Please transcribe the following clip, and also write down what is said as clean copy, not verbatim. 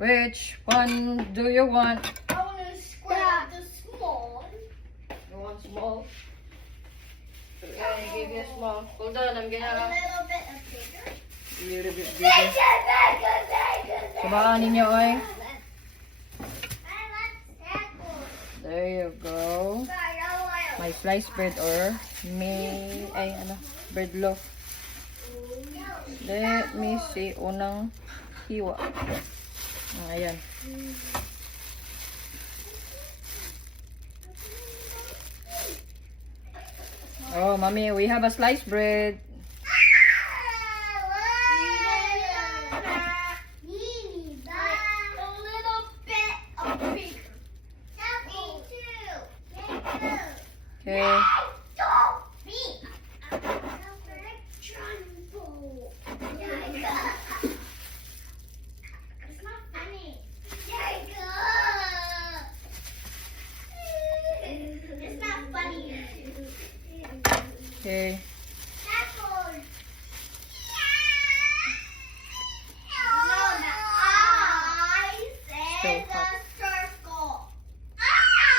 Which one do you want? I want to square the small. You want small? Okay, I give you small. Hold on, I'm A gonna little bit of bigger. a little bit bigger. Sabaan ninyo, oy. I want circles. There you go. My sliced bread or bread loaf. Let me see, unang hiwa. Ayan. Oh, mommy, we have a sliced bread. A little bit of bigger. Okay. It's not funny. It's not funny. Okay.